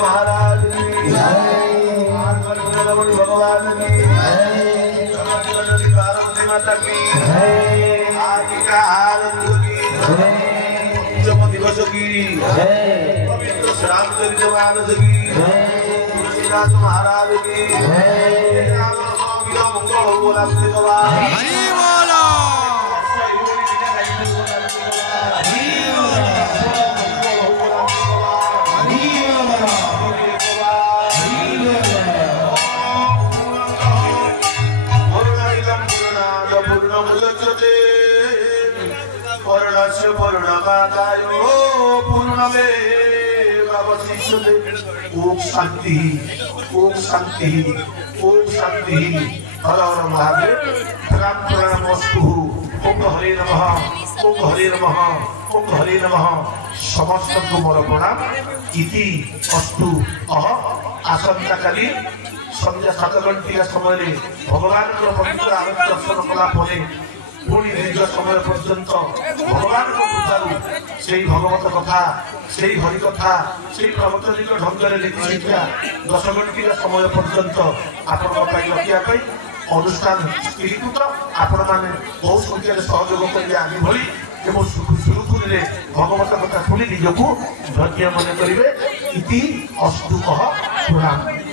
महाराज की ओम शांति ओम शांति ओम शांति हर हर महादेव प्रणाम प्रणाम अस्तु ओम हरे नमः ओम हरे नमः ओम हरे नमः समस्त को मोर प्रणाम इति अस्तु अह आसंता काली संध्या 7 घंटा समय भगवान पवित्र आनंद दर्शन कला पुणी दीर्घ समय पर्यंत भगवान कृपारू से भगवत कथा से हरि कथा से प्रवचनिक ढंग से लिखि शिक्षा 10 घंटा समय पर्यंत आपण रखा अनुष्ठान स्थिरीकृत आपण मैंने बहुत संख्यार सहयोग करेंगे आदि भली एवं सुरुखुरी भगवत कथा शुणी निजक धन्य मन करेंगे इति अस्तु प्रणाम।